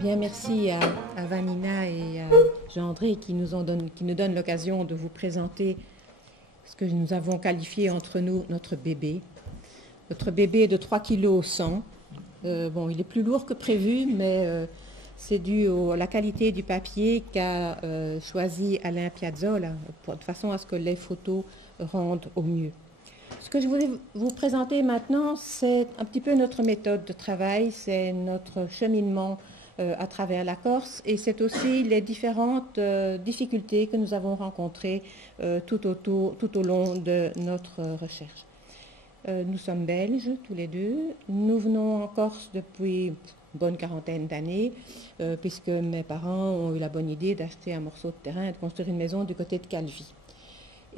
Bien, merci à Vanina et à Jean-André qui nous donnent l'occasion de vous présenter ce que nous avons qualifié entre nous notre bébé. Notre bébé est de 3 kg 100. Bon, il est plus lourd que prévu, mais c'est dû à la qualité du papier qu'a choisi Alain Piazzolla, de façon à ce que les photos rendent au mieux. Ce que je voulais vous présenter maintenant, c'est un petit peu notre méthode de travail, c'est notre cheminement à travers la Corse, et c'est aussi les différentes difficultés que nous avons rencontrées tout au long de notre recherche. Nous sommes belges tous les deux, nous venons en Corse depuis une bonne quarantaine d'années, puisque mes parents ont eu la bonne idée d'acheter un morceau de terrain et de construire une maison du côté de Calvi.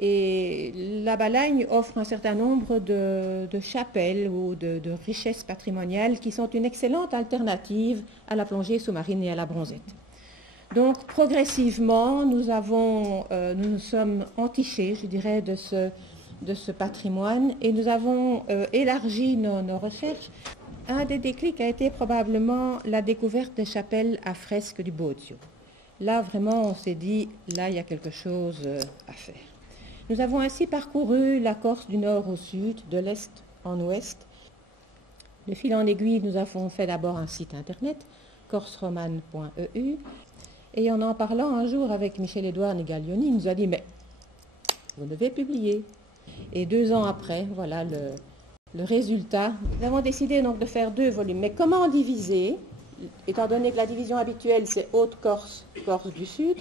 Et la Balagne offre un certain nombre de chapelles ou de richesses patrimoniales qui sont une excellente alternative à la plongée sous-marine et à la bronzette. Donc progressivement, nous nous sommes entichés, je dirais, de ce patrimoine et nous avons élargi nos recherches. Un des déclics a été probablement la découverte des chapelles à fresques du Bozio. Là, vraiment, on s'est dit, là, il y a quelque chose à faire. Nous avons ainsi parcouru la Corse du nord au sud, de l'est en ouest. De fil en aiguille, nous avons fait d'abord un site internet, corseromane.eu. Et en parlant un jour avec Michel-Édouard Negaglioni, il nous a dit « mais vous devez publier ». Et 2 ans après, voilà le résultat. Nous avons décidé donc de faire 2 volumes. Mais comment diviser, étant donné que la division habituelle c'est Haute-Corse, Corse du Sud,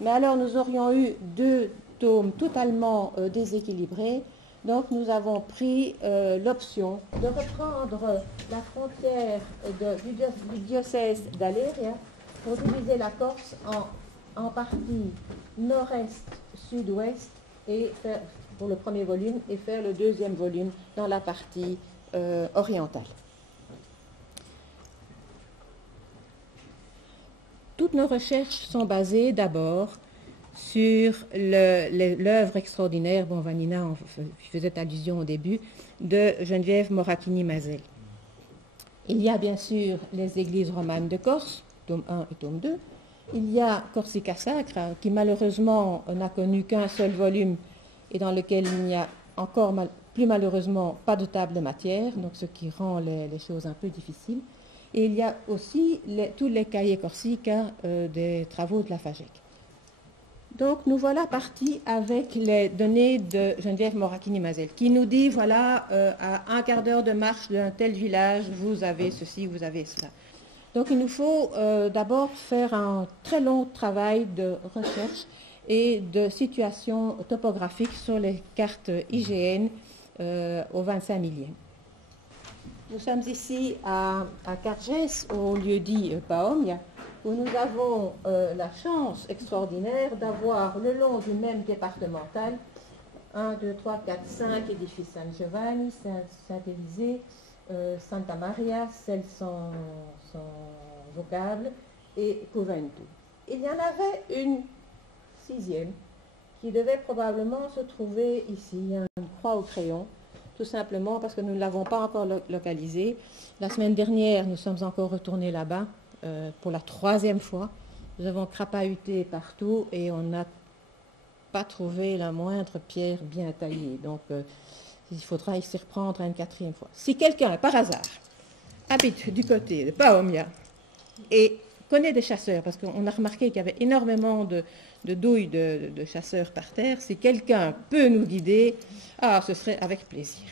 mais alors nous aurions eu 2 tomes totalement déséquilibrés. Donc nous avons pris l'option de reprendre la frontière du diocèse d'Aléria pour diviser la Corse en partie nord-est, sud-ouest et faire, pour le premier volume et faire le 2e volume dans la partie orientale. Toutes nos recherches sont basées d'abord sur l'œuvre extraordinaire, bon, Vanina en faisait allusion au début, de Geneviève Moracchini-Mazel. Il y a bien sûr les églises romanes de Corse, tome 1 et tome 2. Il y a Corsica Sacra, qui malheureusement n'a connu qu'un seul volume et dans lequel il n'y a encore plus malheureusement pas de table de matière, donc ce qui rend les choses un peu difficiles. Et il y a aussi tous les cahiers Corsica des travaux de la FAGEC. Donc nous voilà partis avec les données de Geneviève Moracchini-Mazel qui nous dit, voilà, à un quart d'heure de marche d'un tel village, vous avez ceci, vous avez cela. Donc il nous faut d'abord faire un très long travail de recherche et de situation topographique sur les cartes IGN au 25 millième. Nous sommes ici à Cargès, au lieu-dit Paomia, où nous avons la chance extraordinaire d'avoir le long du même départemental 1, 2, 3, 4, 5 édifices San Giovanni, Saint-Élisée, Santa Maria, celle sans vocable et Covento. Il y en avait une 6e qui devait probablement se trouver ici, une croix au crayon, tout simplement parce que nous ne l'avons pas encore localisée. La semaine dernière, nous sommes encore retournés là-bas pour la 3e fois. Nous avons crapahuté partout et on n'a pas trouvé la moindre pierre bien taillée. Donc, il faudra y s'y reprendre une 4e fois. Si quelqu'un, par hasard, habite du côté de Paomia et connaît des chasseurs, parce qu'on a remarqué qu'il y avait énormément de douilles de chasseurs par terre, si quelqu'un peut nous guider, ce serait avec plaisir.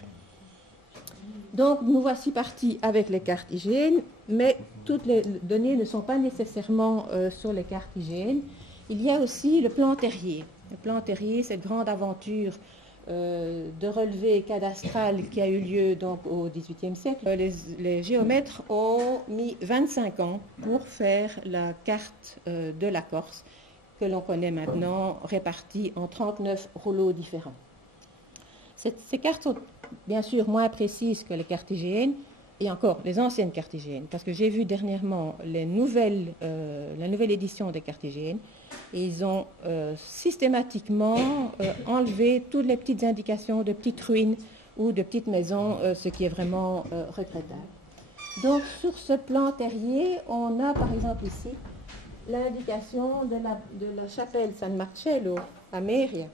Donc, nous voici partis avec les cartes IGN, mais toutes les données ne sont pas nécessairement sur les cartes IGN. Il y a aussi le plan terrier. Le plan terrier, cette grande aventure de relevé cadastral qui a eu lieu donc au XVIIIe siècle. Les géomètres ont mis 25 ans pour faire la carte de la Corse, que l'on connaît maintenant, répartie en 39 rouleaux différents. Ces cartes sont bien sûr moins précises que les cartes IGN, et encore les anciennes cartes IGN, parce que j'ai vu dernièrement la nouvelle édition des cartes IGN, et ils ont systématiquement enlevé toutes les petites indications de petites ruines ou de petites maisons, ce qui est vraiment regrettable. Donc sur ce plan terrier, on a par exemple ici l'indication de la chapelle San Marcello à Méria,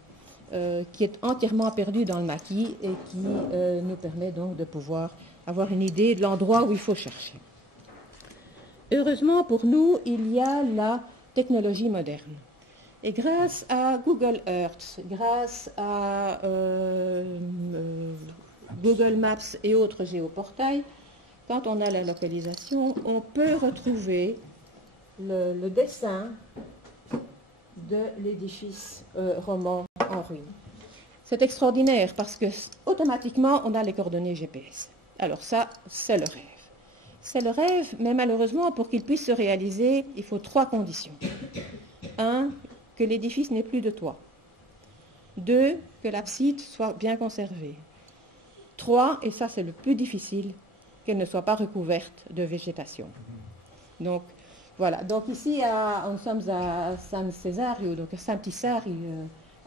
qui est entièrement perdue dans le maquis et qui nous permet donc de pouvoir avoir une idée de l'endroit où il faut chercher. Heureusement pour nous, il y a la technologie moderne. Et grâce à Google Earth, grâce à Google Maps et autres géoportails, quand on a la localisation, on peut retrouver le dessin de l'édifice roman en ruine. C'est extraordinaire parce que automatiquement on a les coordonnées GPS. Alors ça, c'est le rêve. C'est le rêve, mais malheureusement, pour qu'il puisse se réaliser, il faut 3 conditions. 1, que l'édifice n'ait plus de toit. 2, que l'abside soit bien conservée. 3, et ça c'est le plus difficile, qu'elle ne soit pas recouverte de végétation. Donc voilà, donc ici nous sommes à San Cesario, donc à Saint-Isari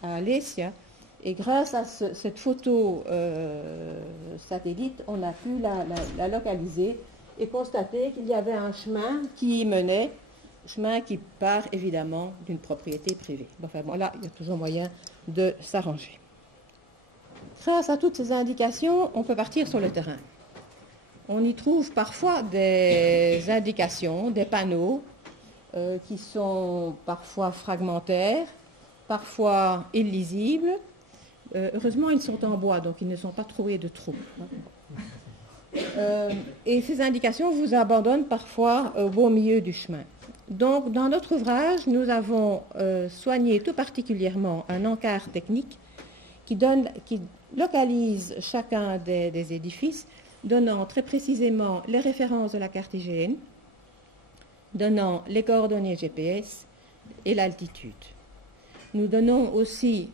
à Alesia, et grâce à cette photo satellite, on a pu la localiser et constater qu'il y avait un chemin qui y menait, chemin qui part évidemment d'une propriété privée. Enfin bon, là, il y a toujours moyen de s'arranger. Grâce à toutes ces indications, on peut partir sur le terrain. On y trouve parfois des indications, des panneaux qui sont parfois fragmentaires, parfois illisibles. Heureusement, ils sont en bois, donc ils ne sont pas troués de trous. Et ces indications vous abandonnent parfois au beau milieu du chemin. Donc, dans notre ouvrage, nous avons soigné tout particulièrement un encart technique qui localise chacun des édifices, donnant très précisément les références de la carte IGN, donnant les coordonnées GPS et l'altitude. Nous donnons aussi,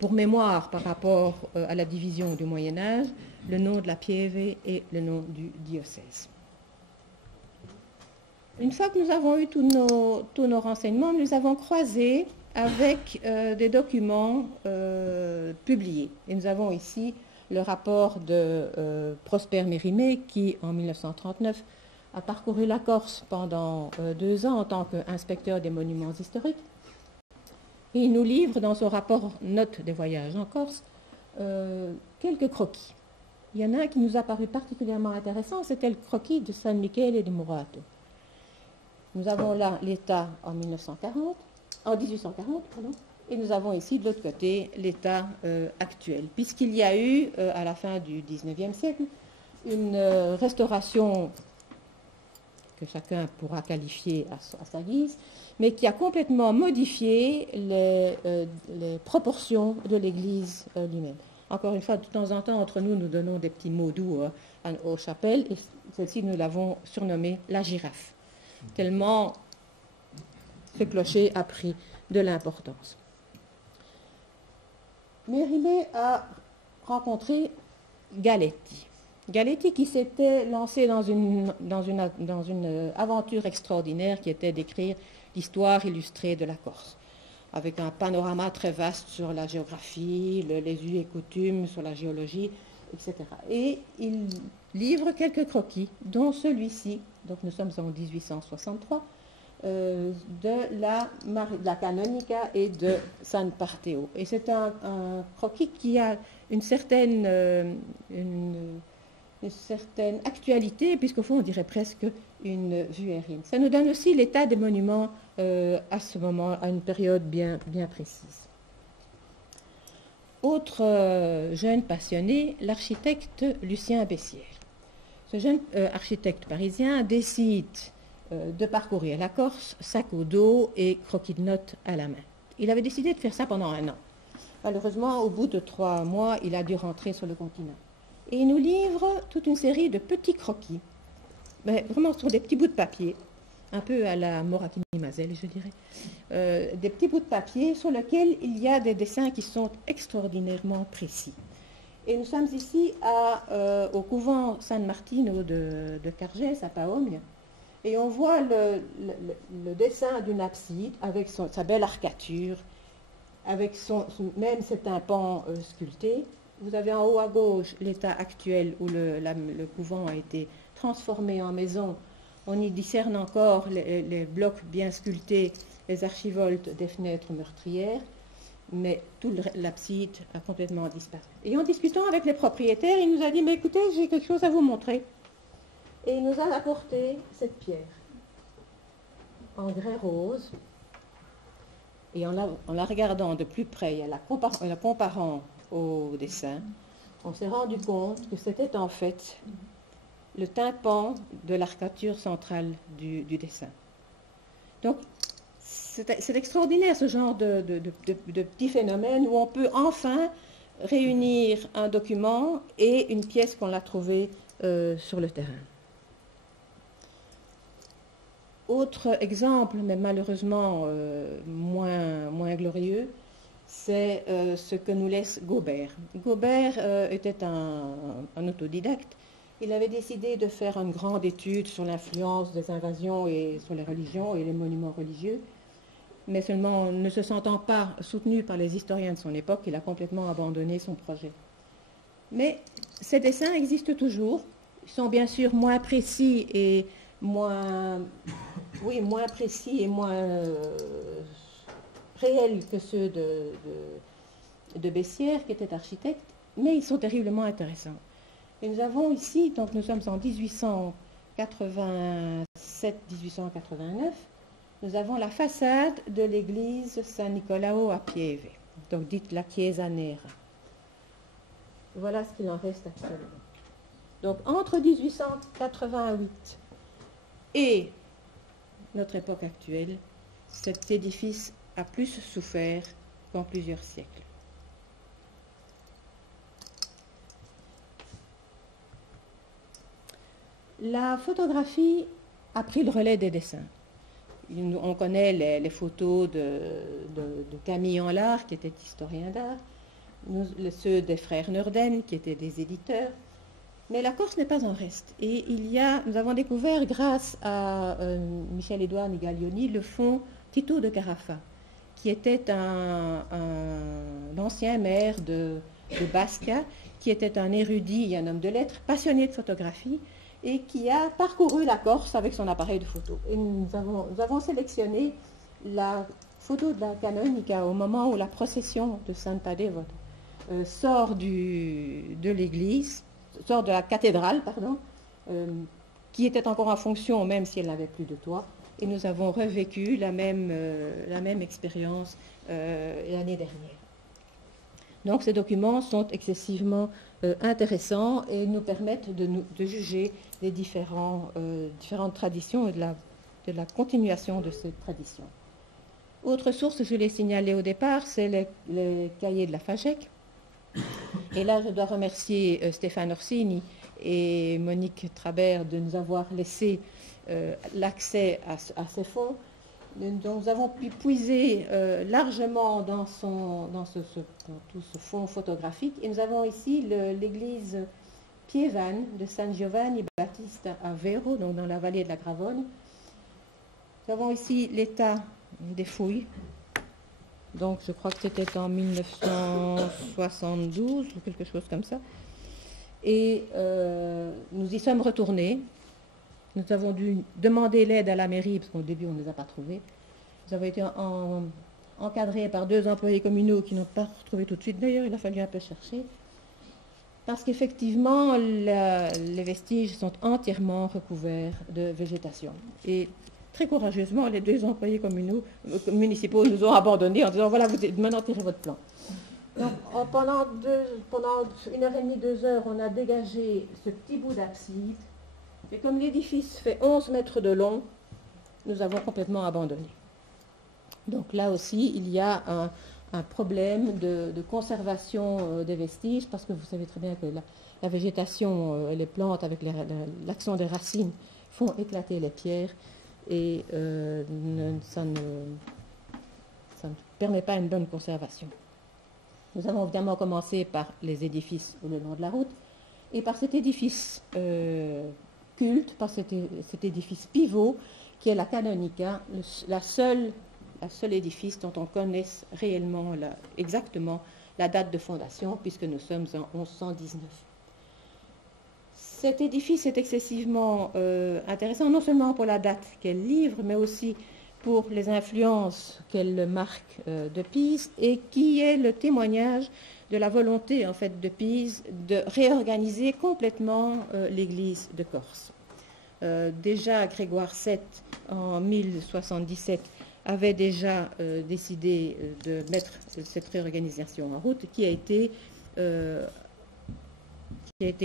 pour mémoire par rapport à la division du Moyen-Âge, le nom de la pieve et le nom du diocèse. Une fois que nous avons eu tous nos renseignements, nous avons croisé avec des documents publiés. Et nous avons ici le rapport de Prosper Mérimée qui, en 1939, a parcouru la Corse pendant 2 ans en tant qu'inspecteur des monuments historiques. Et il nous livre dans son rapport Notes des voyages en Corse quelques croquis. Il y en a un qui nous a paru particulièrement intéressant, c'était le croquis de San Michele di Murato. Nous avons là l'état en 1840, et nous avons ici de l'autre côté l'état actuel, puisqu'il y a eu, à la fin du XIXe siècle, une restauration que chacun pourra qualifier à sa guise, mais qui a complètement modifié les proportions de l'église lui-même. Encore une fois, de temps en temps, entre nous, nous donnons des petits mots doux aux chapelles, et celle-ci, nous l'avons surnommée la girafe, tellement ce clocher a pris de l'importance. Mérimée a rencontré Galetti. Galetti qui s'était lancé dans une aventure extraordinaire qui était d'écrire l'histoire illustrée de la Corse, avec un panorama très vaste sur la géographie, les us et coutumes, sur la géologie, etc. Et il livre quelques croquis, dont celui-ci, donc nous sommes en 1863, de la Canonica et de San Parteo. Et c'est un croquis qui a une certaine actualité, puisqu'au fond on dirait presque une vue aérienne. Ça nous donne aussi l'état des monuments à ce moment, à une période bien précise. Autre jeune passionné, l'architecte Lucien Bessières. Ce jeune architecte parisien décide de parcourir la Corse, sac au dos et croquis de notes à la main. Il avait décidé de faire ça pendant 1 an. Malheureusement, au bout de 3 mois, il a dû rentrer sur le continent. Et il nous livre toute une série de petits croquis, mais vraiment sur des petits bouts de papier, un peu à la Moracchini-Mazel, je dirais, des petits bouts de papier sur lesquels il y a des dessins qui sont extraordinairement précis. Et nous sommes ici au couvent San Martino de Cargès, à Paogne, et on voit le dessin d'une abside avec sa belle arcature, avec même ses tympans sculptés. Vous avez en haut à gauche l'état actuel où le couvent a été transformée en maison. On y discerne encore les blocs bien sculptés, les archivoltes des fenêtres meurtrières, mais tout l'abside a complètement disparu. Et en discutant avec les propriétaires, il nous a dit, mais écoutez, j'ai quelque chose à vous montrer. Et il nous a apporté cette pierre en grès rose. Et en la regardant de plus près, en la comparant au dessin, on s'est rendu compte que c'était en fait le tympan de l'arcature centrale du dessin. Donc, c'est extraordinaire ce genre de petits phénomènes où on peut enfin réunir un document et une pièce qu'on a trouvée sur le terrain. Autre exemple, mais malheureusement moins glorieux, c'est ce que nous laisse Gaubert. Gaubert était un autodidacte. Il avait décidé de faire une grande étude sur l'influence des invasions et sur les religions et les monuments religieux, mais seulement ne se sentant pas soutenu par les historiens de son époque, il a complètement abandonné son projet. Mais ces dessins existent toujours. Ils sont bien sûr moins précis et moins réels que ceux de Bessières, qui était architecte, mais ils sont terriblement intéressants. Et nous avons ici, donc nous sommes en 1887-1889, nous avons la façade de l'église San-Nicolao à Pieve, donc dite la Chiesa Nera. Voilà ce qu'il en reste actuellement. Donc entre 1888 et notre époque actuelle, cet édifice a plus souffert qu'en plusieurs siècles. La photographie a pris le relais des dessins. On connaît les photos de Camille Anlard, qui était historien d'art, ceux des frères Norden, qui étaient des éditeurs. Mais la Corse n'est pas en reste. Et nous avons découvert, grâce à Michel-Édouard Nigaglioni, le fonds Tito de Carafa, qui était l'ancien maire de Basca, qui était un érudit et un homme de lettres, passionné de photographie, et qui a parcouru la Corse avec son appareil de photo. Et nous avons sélectionné la photo de la canonica au moment où la procession de Santa Devoto sort de l'église, sort de la cathédrale, pardon, qui était encore en fonction même si elle n'avait plus de toit. Et nous avons revécu la même expérience l'année dernière. Donc ces documents sont excessivement intéressants et nous permettent de juger les différentes traditions et de la continuation de ces traditions. Autre source, je l'ai signalé au départ, c'est les cahiers de la FAGEC. Et là, je dois remercier Stéphane Orsini et Monique Trabert de nous avoir laissé l'accès à ces fonds. Nous avons pu puiser largement dans tout ce fonds photographique. Et nous avons ici l'église Pievane de San Giovanni Battista a Vero, donc dans la vallée de la Gravone. Nous avons ici l'état des fouilles. Donc je crois que c'était en 1972 ou quelque chose comme ça. Et nous y sommes retournés. Nous avons dû demander l'aide à la mairie, parce qu'au début, on ne les a pas trouvés. Nous avons été encadrés par 2 employés communaux qui n'ont pas retrouvé tout de suite. D'ailleurs, il a fallu un peu chercher. Parce qu'effectivement, les vestiges sont entièrement recouverts de végétation. Et très courageusement, les 2 employés municipaux nous ont abandonnés en disant, voilà, vous maintenant tirez votre plan. Donc, pendant 1h30, 2 heures, on a dégagé ce petit bout d'abside. Et comme l'édifice fait 11 mètres de long, nous avons complètement abandonné. Donc là aussi, il y a un problème de conservation des vestiges, parce que vous savez très bien que la végétation, les plantes, avec l'action des racines, font éclater les pierres, et ça ne permet pas une bonne conservation. Nous avons évidemment commencé par les édifices le long de la route, et par cet édifice culte, par cet édifice pivot, qui est la Canonica, la seule édifice dont on connaisse réellement exactement la date de fondation, puisque nous sommes en 1119. Cet édifice est excessivement intéressant, non seulement pour la date qu'elle livre, mais aussi pour les influences qu'elle marque de Pise, et qui est le témoignage de la volonté en fait de Pise de réorganiser complètement l'Église de Corse. Déjà Grégoire VII en 1077 avait déjà décidé de mettre cette réorganisation en route, qui a été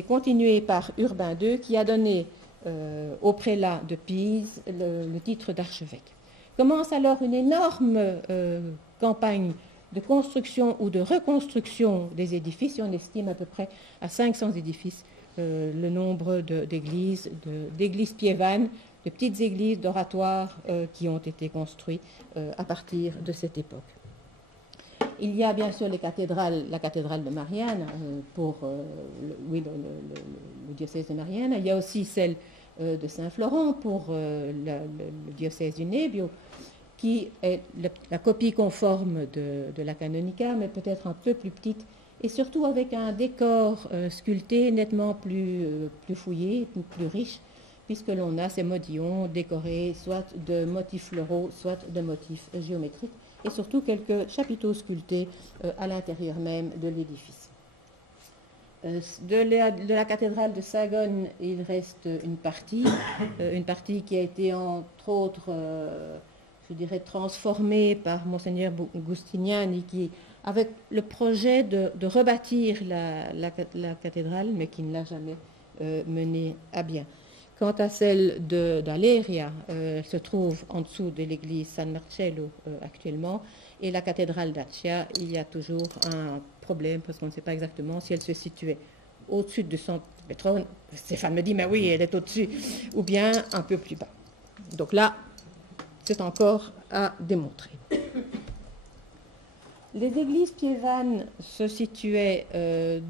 continuée par Urbain II, qui a donné au prélat de Pise le titre d'archevêque. Commence alors une énorme campagne de construction ou de reconstruction des édifices. On estime à peu près à 500 édifices le nombre d'églises piévanes, de petites églises d'oratoires qui ont été construits à partir de cette époque. Il y a bien sûr la cathédrale de Marianne pour le diocèse de Marianne. Il y a aussi celle de Saint-Florent pour le diocèse du Nebbio, qui est la copie conforme de la Canonica, mais peut-être un peu plus petite, et surtout avec un décor sculpté nettement plus fouillé, plus riche, puisque l'on a ces modillons décorés soit de motifs floraux, soit de motifs géométriques, et surtout quelques chapiteaux sculptés à l'intérieur même de l'édifice. De la cathédrale de Sagone, il reste une partie qui a été entre autres, je dirais, transformée par Monseigneur Giustiniani, qui avec le projet de rebâtir la cathédrale, mais qui ne l'a jamais menée à bien. Quant à celle d'Aleria, elle se trouve en dessous de l'église San Marcello actuellement, et la cathédrale d'Accia, il y a toujours un problème parce qu'on ne sait pas exactement si elle se situait au-dessus de son pétrone. Stéphane me dit, mais oui, elle est au-dessus, ou bien un peu plus bas. Donc là, c'est encore à démontrer. Les églises piévanes se situaient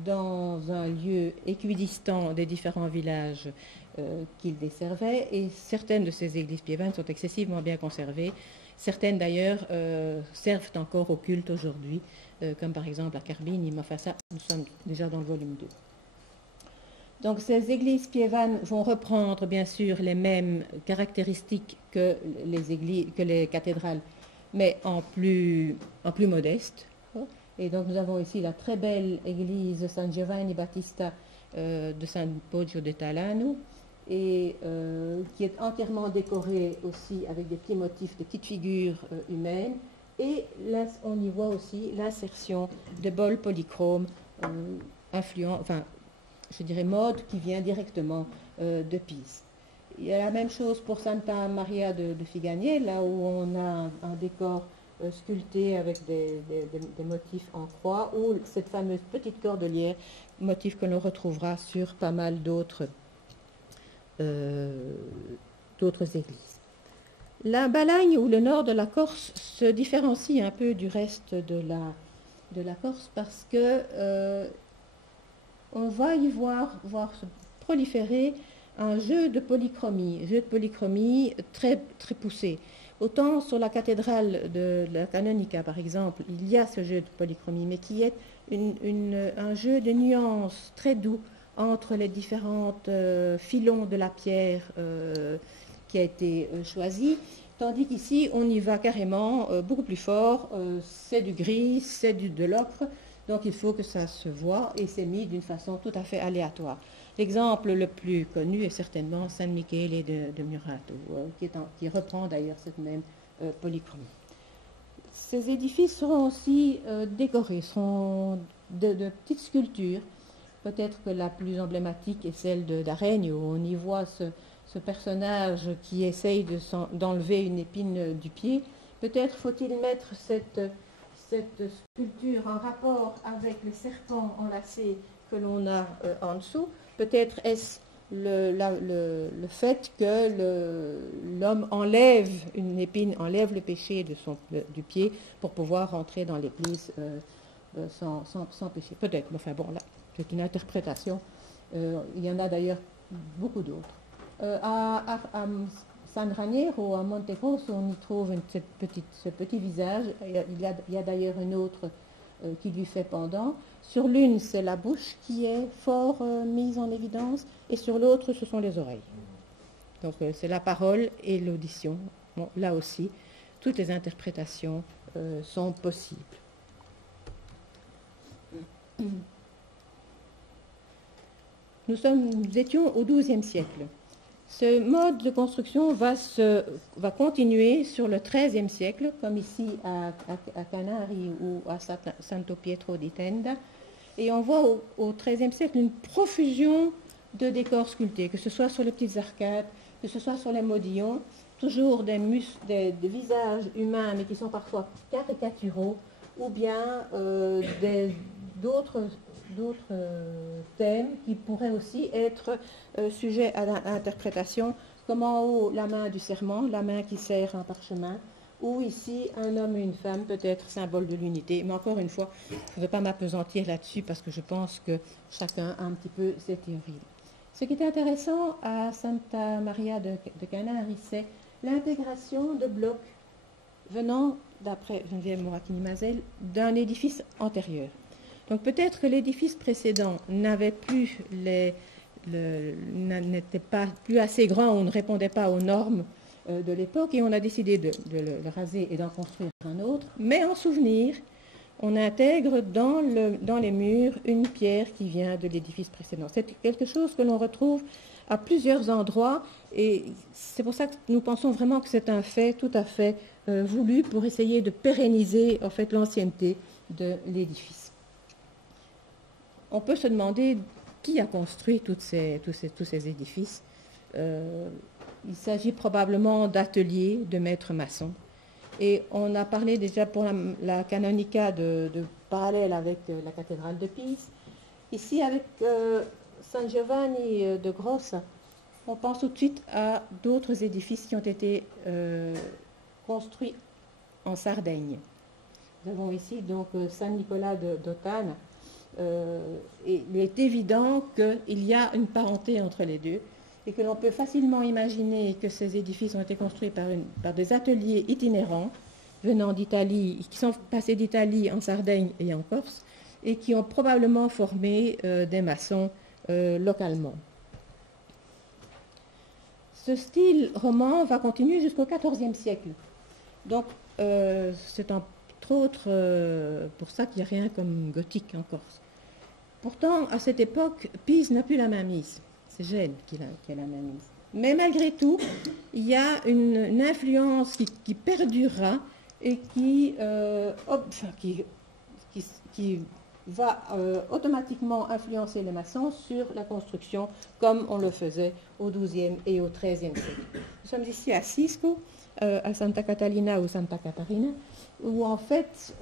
dans un lieu équidistant des différents villages qu'ils desservaient, et certaines de ces églises piévanes sont excessivement bien conservées. Certaines d'ailleurs servent encore au culte aujourd'hui, comme par exemple à Carbini, mais enfin ça, nous sommes déjà dans le volume 2. Donc ces églises piévanes vont reprendre bien sûr les mêmes caractéristiques que les cathédrales, mais en plus modeste. Et donc nous avons ici la très belle église San Giovanni Battista de San Poggio de Talano, et qui est entièrement décorée aussi avec des petits motifs, des petites figures humaines, et là on y voit aussi l'insertion de bols polychromes je dirais mode qui vient directement de Pise. Il y a la même chose pour Santa Maria de Figagné, là où on a un décor sculpté avec des motifs en croix, ou cette fameuse petite cordelière, motif que l'on retrouvera sur pas mal d'autres églises. La Balagne, ou le nord de la Corse, se différencie un peu du reste de la Corse parce que on va y voir se proliférer un jeu de polychromie très, très poussé. Autant sur la cathédrale de la Canonica, par exemple, il y a ce jeu de polychromie, mais qui est un jeu de nuances très doux entre les différents filons de la pierre qui a été choisi, tandis qu'ici, on y va carrément beaucoup plus fort. C'est du gris, c'est de l'ocre. Donc il faut que ça se voit, et c'est mis d'une façon tout à fait aléatoire. L'exemple le plus connu est certainement San Michele de Murato, qui reprend d'ailleurs cette même polychromie. Ces édifices seront aussi décorés, seront de petites sculptures. Peut-être que la plus emblématique est celle d'Aregno, où on y voit ce personnage qui essaye d'enlever une épine du pied. Peut-être faut-il mettre cette sculpture en rapport avec les serpents enlacés que l'on a en dessous. Peut-être est-ce le fait que l'homme enlève une épine, enlève le péché du pied pour pouvoir rentrer dans l'église sans péché. Peut-être, mais enfin bon, là, c'est une interprétation. Il y en a d'ailleurs beaucoup d'autres. À San Raniero, à Montecosso, on y trouve ce petit visage. Il y a d'ailleurs une autre qui lui fait pendant. Sur l'une, c'est la bouche qui est fort mise en évidence, et sur l'autre, ce sont les oreilles. Donc c'est la parole et l'audition. Bon, là aussi, toutes les interprétations sont possibles. Nous étions au XIIe siècle. Ce mode de construction va continuer sur le XIIIe siècle, comme ici à Canari ou à Santo Pietro di Tenda. Et on voit au XIIIe siècle une profusion de décors sculptés, que ce soit sur les petites arcades, que ce soit sur les modillons, toujours des visages humains, mais qui sont parfois caricaturaux, ou bien d'autres thèmes qui pourraient aussi être sujets à l'interprétation, comme en haut la main du serment, la main qui serre un parchemin, ou ici un homme et une femme, peut-être symbole de l'unité. Mais encore une fois, je ne veux pas m'appesantir là-dessus parce que je pense que chacun a un petit peu ses théories. Ce qui est intéressant à Santa Maria de Canari, c'est l'intégration de blocs venant, d'après Geneviève Moracchini-Mazel, d'un édifice antérieur. Donc peut-être que l'édifice précédent n'était pas plus assez grand, on ne répondait pas aux normes de l'époque, et on a décidé de le raser et d'en construire un autre. Mais en souvenir, on intègre dans les murs une pierre qui vient de l'édifice précédent. C'est quelque chose que l'on retrouve à plusieurs endroits, et c'est pour ça que nous pensons vraiment que c'est un fait tout à fait voulu pour essayer de pérenniser en fait l'ancienneté de l'édifice. On peut se demander qui a construit tous ces édifices. Il s'agit probablement d'ateliers de maîtres maçons. Et on a parlé déjà pour la canonica de parallèle avec la cathédrale de Pise. Ici, avec San Giovanni de Grosse, on pense tout de suite à d'autres édifices qui ont été construits en Sardaigne. Nous avons ici donc San Nicolas d'Ottane. Et il est évident qu'il y a une parenté entre les deux et que l'on peut facilement imaginer que ces édifices ont été construits par des ateliers itinérants venant d'Italie, qui sont passés d'Italie en Sardaigne et en Corse, et qui ont probablement formé des maçons localement. Ce style roman va continuer jusqu'au XIVe siècle. Donc c'est entre autres pour ça qu'il n'y a rien comme gothique en Corse. Pourtant, à cette époque, Pise n'a plus la main mise. C'est Gênes qui a la main mise. Mais malgré tout, il y a une influence qui perdurera et qui va automatiquement influencer les maçons sur la construction comme on le faisait au XIIe et au XIIIe siècle. Nous sommes ici à Cisco, à Santa Catalina ou Santa Catarina, où en fait,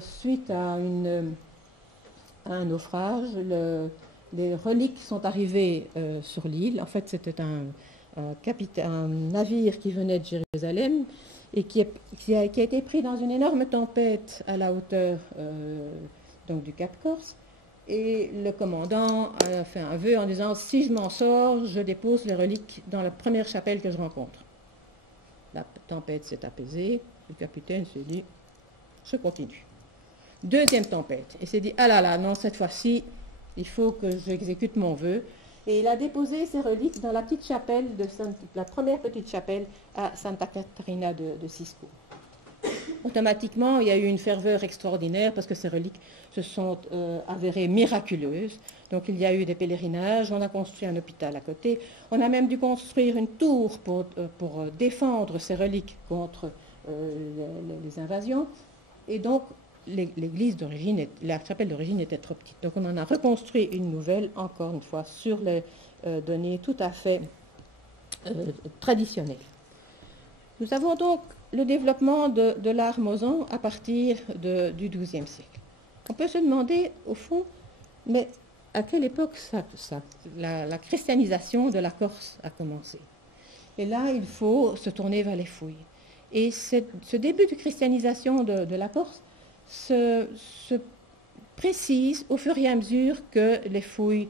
suite à un naufrage, les reliques sont arrivées sur l'île. En fait, c'était un navire qui venait de Jérusalem et qui a été pris dans une énorme tempête à la hauteur donc du Cap Corse. Et le commandant a fait un vœu en disant « Si je m'en sors, je dépose les reliques dans la première chapelle que je rencontre. » La tempête s'est apaisée. Le capitaine s'est dit « Je continue. » Deuxième tempête. Et s'est dit « Ah là là, non, cette fois-ci, il faut que j'exécute mon vœu. » Et il a déposé ses reliques dans la petite chapelle, la première petite chapelle à Santa Catarina de Cisco. Automatiquement, il y a eu une ferveur extraordinaire parce que ces reliques se sont avérées miraculeuses. Donc il y a eu des pèlerinages, on a construit un hôpital à côté, on a même dû construire une tour pour défendre ces reliques contre les invasions. Et donc l'église d'origine, la chapelle d'origine était trop petite. Donc on en a reconstruit une nouvelle, encore une fois, sur les données tout à fait traditionnelles. Nous avons donc le développement de l'art moson à partir du XIIe siècle. On peut se demander, au fond, mais à quelle époque la christianisation de la Corse a commencé? Et là, il faut se tourner vers les fouilles. Et ce début de christianisation de la Corse se précise au fur et à mesure que les fouilles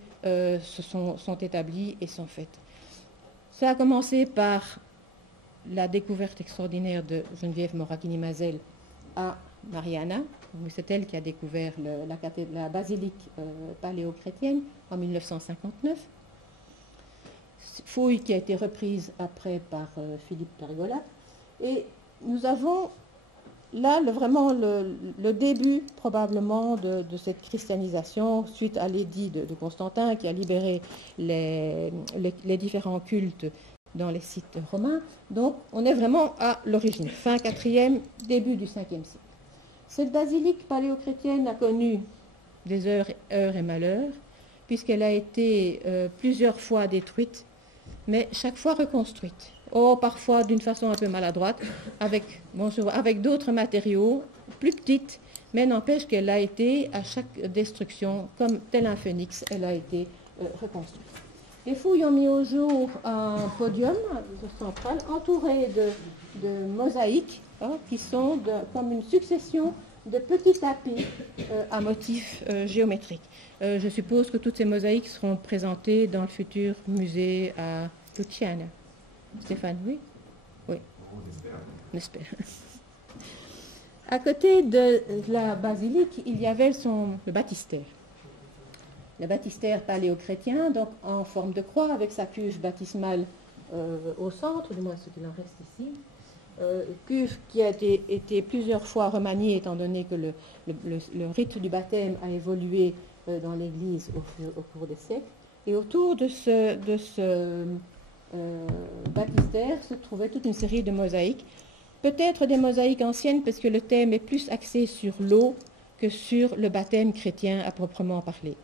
sont établies et sont faites. Ça a commencé par la découverte extraordinaire de Geneviève Moracchini-Mazel à Mariana. C'est elle qui a découvert la basilique paléo-chrétienne en 1959. Fouille qui a été reprise après par Philippe Pergola. Et nous avons là vraiment le début probablement de cette christianisation suite à l'édit de Constantin qui a libéré les différents cultes dans les sites romains. Donc on est vraiment à l'origine, fin 4e, début du 5e siècle. Cette basilique paléo-chrétienne a connu des heures et malheurs, puisqu'elle a été plusieurs fois détruite, mais chaque fois reconstruite. Parfois d'une façon un peu maladroite, avec d'autres matériaux, plus petites, mais n'empêche qu'elle a été, à chaque destruction, comme tel un phénix, elle a été reconstruite. Les fouilles ont mis au jour un podium central entouré de mosaïques qui sont comme une succession de petits tapis à motifs géométriques. Je suppose que toutes ces mosaïques seront présentées dans le futur musée à Luciana. Stéphane, oui? Oui. On espère. À côté de la basilique, il y avait le baptistère. Le baptistère paléo-chrétien, donc en forme de croix, avec sa cuve baptismale au centre, du moins ce qu'il en reste ici. Cuve qui a été plusieurs fois remaniée, étant donné que le rite du baptême a évolué dans l'Église au cours des siècles. Et autour de ce baptistère se trouvait toute une série de mosaïques, peut-être des mosaïques anciennes parce que le thème est plus axé sur l'eau que sur le baptême chrétien à proprement parler.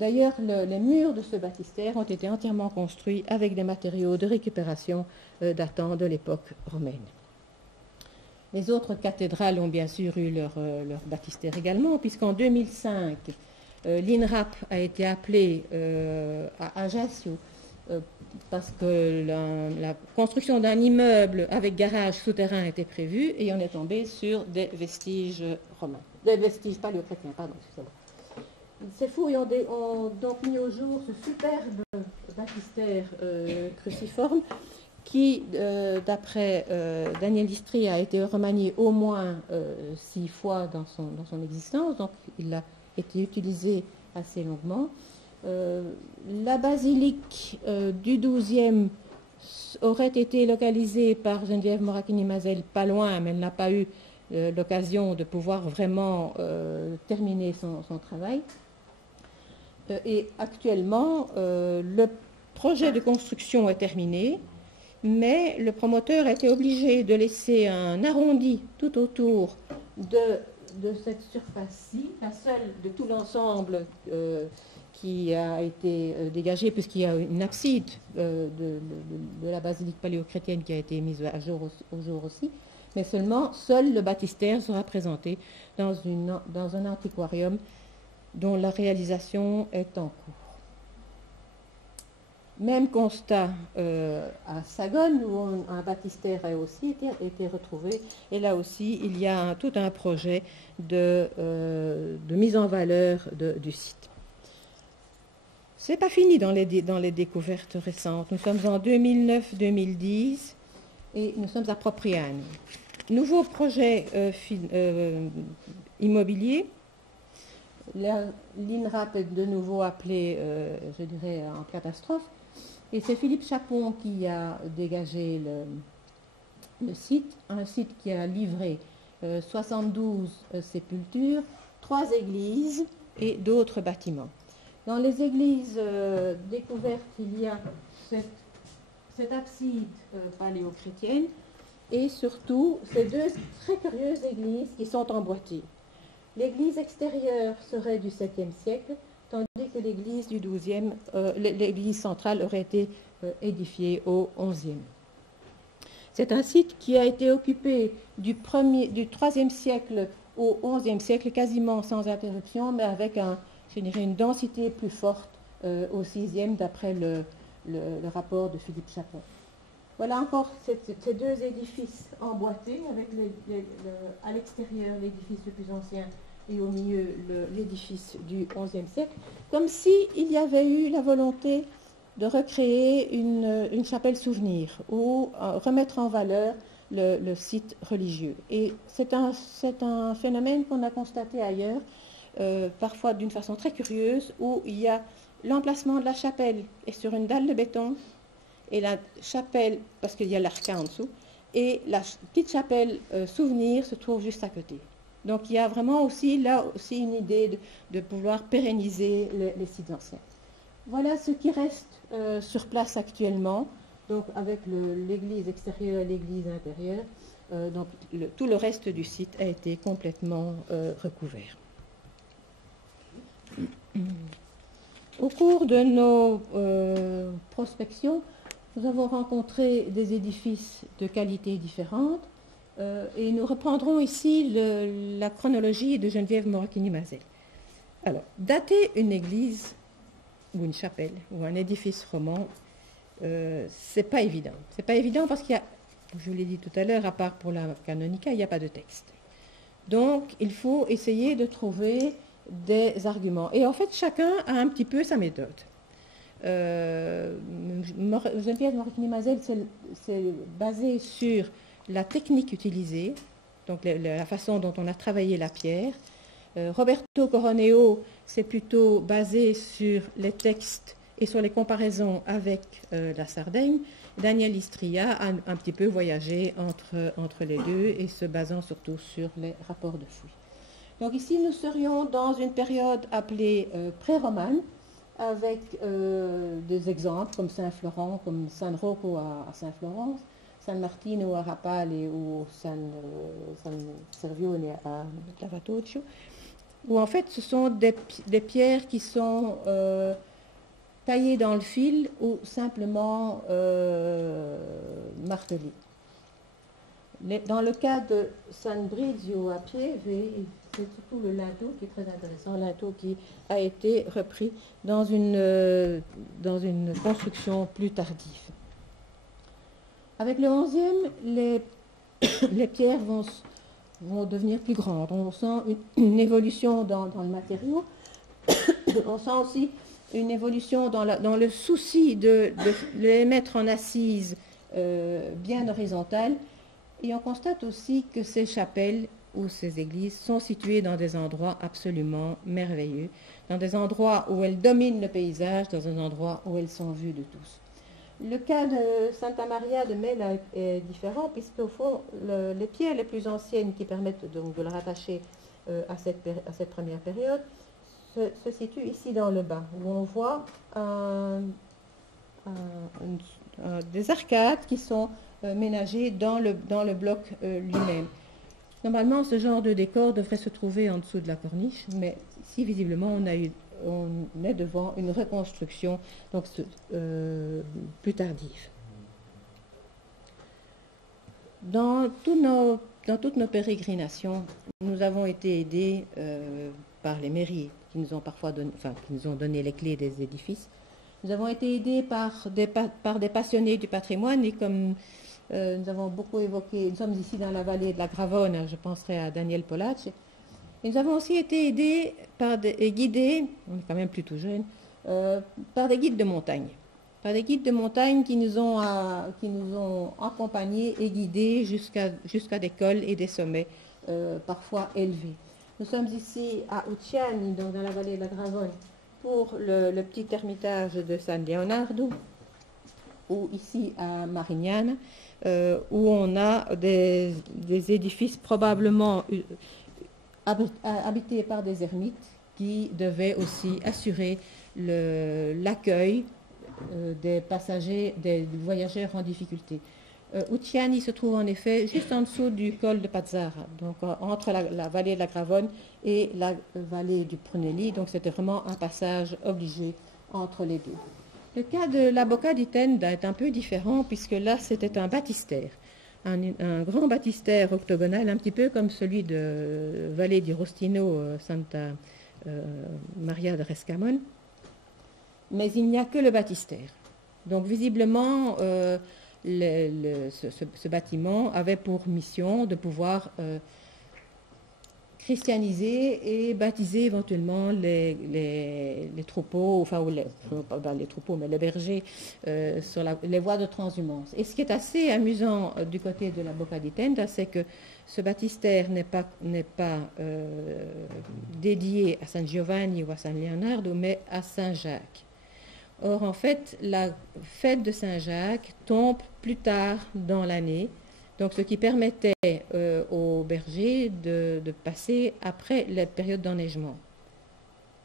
D'ailleurs, les murs de ce baptistère ont été entièrement construits avec des matériaux de récupération datant de l'époque romaine. Les autres cathédrales ont bien sûr eu leur baptistère également, puisqu'en 2005, l'INRAP a été appelé à Ajaccio parce que la construction d'un immeuble avec garage souterrain était prévue et on est tombé sur des vestiges romains, des vestiges paléo-chrétiens, pardon, excusez-moi. Ces fouilles ont donc mis au jour ce superbe baptistère cruciforme qui, d'après Daniel Distri, a été remanié au moins 6 fois dans son existence, donc il a été utilisé assez longuement. La basilique du XIIe aurait été localisée par Geneviève Moracchini-Mazel pas loin, mais elle n'a pas eu l'occasion de pouvoir vraiment terminer son travail. Et actuellement, le projet de construction est terminé, mais le promoteur a été obligé de laisser un arrondi tout autour de cette surface-ci, la seule de tout l'ensemble qui a été dégagée, puisqu'il y a une abside de la basilique paléo-chrétienne qui a été mise à jour au jour aussi, mais seul le baptistère sera présenté dans un antiquarium dont la réalisation est en cours. Même constat à Sagone, où un baptistère a aussi été retrouvé, et là aussi il y a tout un projet de mise en valeur du site. Ce n'est pas fini dans les découvertes récentes. Nous sommes en 2009-2010 et nous sommes à Propriane. Nouveau projet immobilier. L'INRAP est de nouveau appelé, je dirais, en catastrophe. Et c'est Philippe Chapon qui a dégagé le site, un site qui a livré 72 sépultures, 3 églises et d'autres bâtiments. Dans les églises découvertes, il y a cette abside paléo-chrétienne et surtout ces 2 très curieuses églises qui sont emboîtées. L'église extérieure serait du 7e siècle, tandis que l'église du 12e, l'église centrale aurait été édifiée au 11e. C'est un site qui a été occupé du 3e siècle au 11e siècle, quasiment sans interruption, mais avec une densité plus forte au 6e, d'après le rapport de Philippe Chapon. Voilà encore ces 2 édifices emboîtés, avec à l'extérieur l'édifice le plus ancien et au milieu l'édifice du XIe siècle, comme s'il y avait eu la volonté de recréer une chapelle souvenir ou remettre en valeur le site religieux. Et c'est un phénomène qu'on a constaté ailleurs, parfois d'une façon très curieuse, où il y a l'emplacement de la chapelle est sur une dalle de béton, et la chapelle, parce qu'il y a l'arcade en dessous, et la petite chapelle souvenir se trouve juste à côté. Donc il y a vraiment aussi là aussi une idée de pouvoir pérenniser les sites anciens. Voilà ce qui reste sur place actuellement, donc avec l'église extérieure et l'église intérieure. Donc tout le reste du site a été complètement recouvert. Au cours de nos prospections, nous avons rencontré des édifices de qualité différente et nous reprendrons ici la chronologie de Geneviève Moracchini-Mazel. Alors, dater une église ou une chapelle ou un édifice roman, c'est pas évident. C'est pas évident parce qu'il y a, je l'ai dit tout à l'heure, à part pour la canonica, il n'y a pas de texte. Donc, il faut essayer de trouver des arguments. Et en fait, chacun a un petit peu sa méthode. Geneviève Moracchini-Mazel, c'est basé sur la technique utilisée, donc la façon dont on a travaillé la pierre. Roberto Coroneo, c'est plutôt basé sur les textes et sur les comparaisons avec la Sardaigne. Daniel Istria a un petit peu voyagé entre les deux et se basant surtout sur les rapports de fouilles. Donc ici, nous serions dans une période appelée pré-romane, avec des exemples comme Saint-Florent, comme San Rocco à Saint-Florence, San Martino à Rapale ou San Servione à Cavatoccio, où en fait ce sont des pierres qui sont taillées dans le fil ou simplement martelées. Dans le cas de San Brizio à pied, c'est surtout le linteau qui est très intéressant, linteau qui a été repris dans une construction plus tardive. Avec le 11e, les pierres vont devenir plus grandes. On sent une évolution dans le matériau. On sent aussi une évolution dans le souci de les mettre en assise bien horizontale. Et on constate aussi que ces chapelles ou ces églises sont situées dans des endroits absolument merveilleux, dans des endroits où elles dominent le paysage, dans un endroit où elles sont vues de tous. Le cas de Santa Maria de Mela est différent, puisqu'au fond, les pierres les plus anciennes qui permettent donc de le rattacher à cette première période se situent ici dans le bas, où on voit des arcades qui sont ménagées dans le bloc lui-même. Normalement, ce genre de décor devrait se trouver en dessous de la corniche, mais ici, visiblement, on est devant une reconstruction donc, plus tardive. Dans toutes nos pérégrinations, nous avons été aidés par les mairies qui nous ont parfois qui nous ont donné les clés des édifices. Nous avons été aidés par des passionnés du patrimoine et comme nous avons beaucoup évoqué, nous sommes ici dans la vallée de la Gravone, je penserai à Daniel Polacci. Et nous avons aussi été aidés et guidés, on est quand même plutôt jeunes, par des guides de montagne. Par des guides de montagne qui nous ont accompagnés et guidés jusqu'à des cols et des sommets parfois élevés. Nous sommes ici à Ucciani, donc dans la vallée de la Gravone, pour le petit ermitage de San Leonardo, ou ici à Marignane, où on a des édifices probablement habités par des ermites qui devaient aussi assurer l'accueil des passagers, des voyageurs en difficulté. Ucciani se trouve en effet juste en dessous du col de Pazzara, donc entre la vallée de la Gravone et la vallée du Prunelli, donc c'était vraiment un passage obligé entre les deux. Le cas de la Bocca di Tenda est un peu différent puisque là c'était un baptistère, un grand baptistère octogonal, un petit peu comme celui de Vallée di Rostino, Santa Maria de Rescamone, mais il n'y a que le baptistère. Donc visiblement, ce bâtiment avait pour mission de pouvoir christianiser et baptiser éventuellement les troupeaux, enfin, ou pas les troupeaux, mais les bergers sur les voies de transhumance. Et ce qui est assez amusant du côté de la Bocca di Tenda, c'est que ce baptistère n'est pas dédié à San Giovanni ou à San Leonardo, mais à Saint Jacques. Or, en fait, la fête de Saint Jacques tombe plus tard dans l'année, donc ce qui permettait aux bergers de passer après la période d'enneigement.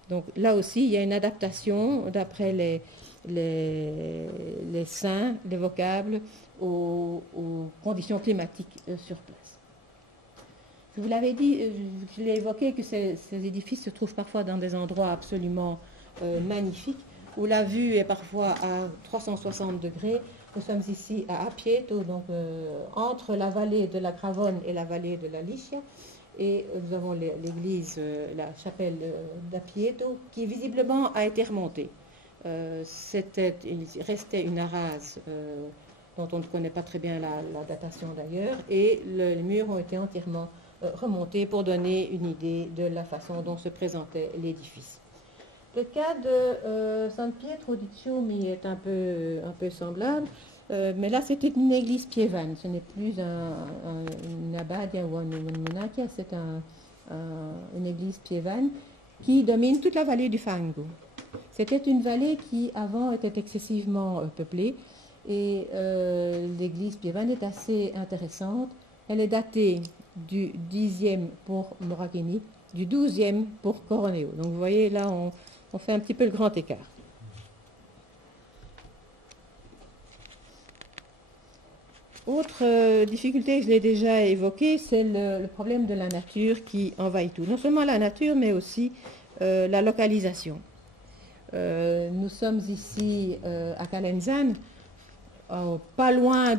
Donc là aussi, il y a une adaptation d'après les saints, les vocables, aux conditions climatiques sur place. Je vous l'avais dit, je l'ai évoqué, que ces édifices se trouvent parfois dans des endroits absolument magnifiques, où la vue est parfois à 360 degrés. Nous sommes ici à Apieto, donc entre la vallée de la Gravone et la vallée de la Licia. Et nous avons l'église, la chapelle d'Apieto, qui visiblement a été remontée. Il restait une arase dont on ne connaît pas très bien la datation d'ailleurs, et les murs ont été entièrement remontés pour donner une idée de la façon dont se présentait l'édifice. Le cas de San Pietro di Ciumi est un peu semblable, mais là c'était une église piévane, ce n'est plus une abbadia ou une monachia, c'est une église piévane qui domine toute la vallée du Fango. C'était une vallée qui avant était excessivement peuplée, et l'église piévane est assez intéressante. Elle est datée du 10e pour Moracchini, du 12e pour Coroneo. Donc vous voyez là on fait un petit peu le grand écart. Autre difficulté, je l'ai déjà évoquée, c'est le problème de la nature qui envahit tout. Non seulement la nature, mais aussi la localisation. Nous sommes ici à Calenzane, pas loin